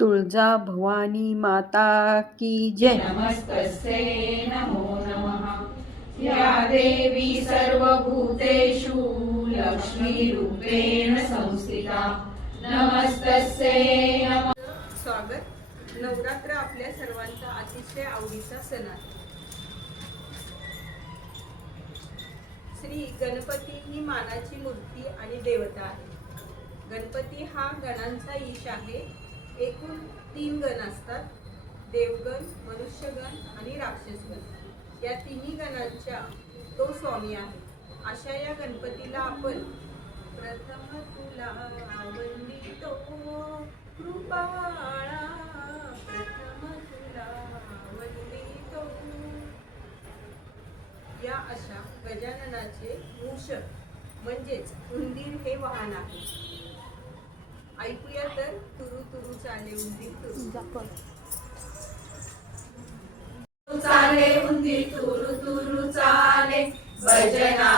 तुळजा भवानी माता की जय. नमस्तस्यै नमो नमः. या देवी सर्वभूतेषु लक्ष्मीरूपेण संस्थिता. नमस्तस्यै नमः. स्वागत. नवरात्र आपल्या सर्वांचा अतिशय आवडीचा सण आहे. श्री गणपती ही मानाची मूर्ती आणि देवता आहे. गणपती हा गणांचा ईश आहे. एकूण तीन गण असतात. देवगण मनुष्यगण आणि राक्षसगण. या तिन्ही गणांच्या तो स्वामी आहे. अशा या गणपतीला आपण प्रथम तुला वंदितो हो, कृपाळा. प्रथम तुला वंदितो हो. या अशा गजाननाचे मूषक म्हणजेच उंदीर हे वाहन आहे. ऐकूया तर. चाले उंदीर तुरु तुरु चाले भजना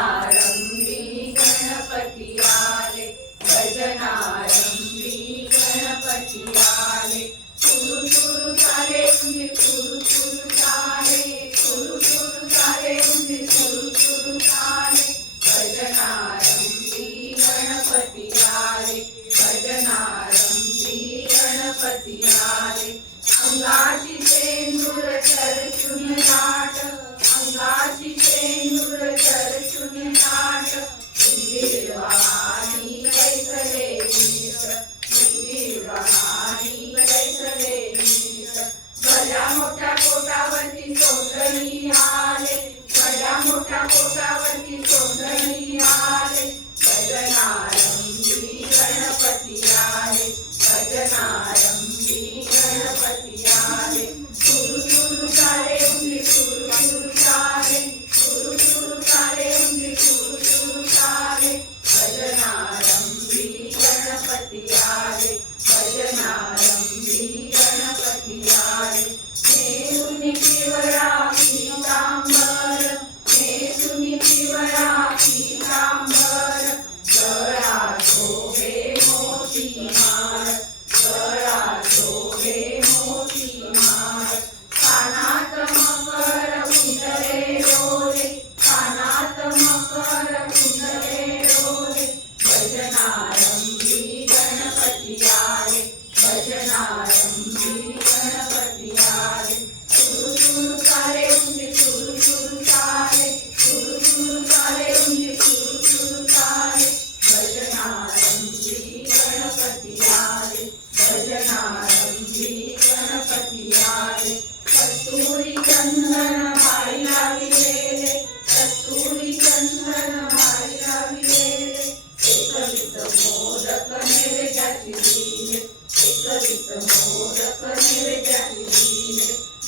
கற்பத்தினாலே அங்காட்டி சேர்ந்துர கருத்துனாலே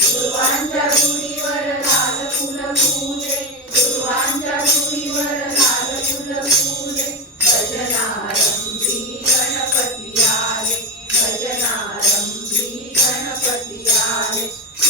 गुरुवांच्या गुरीवर लाल फुल फुले गुरुवांच्या गुरीवर लाल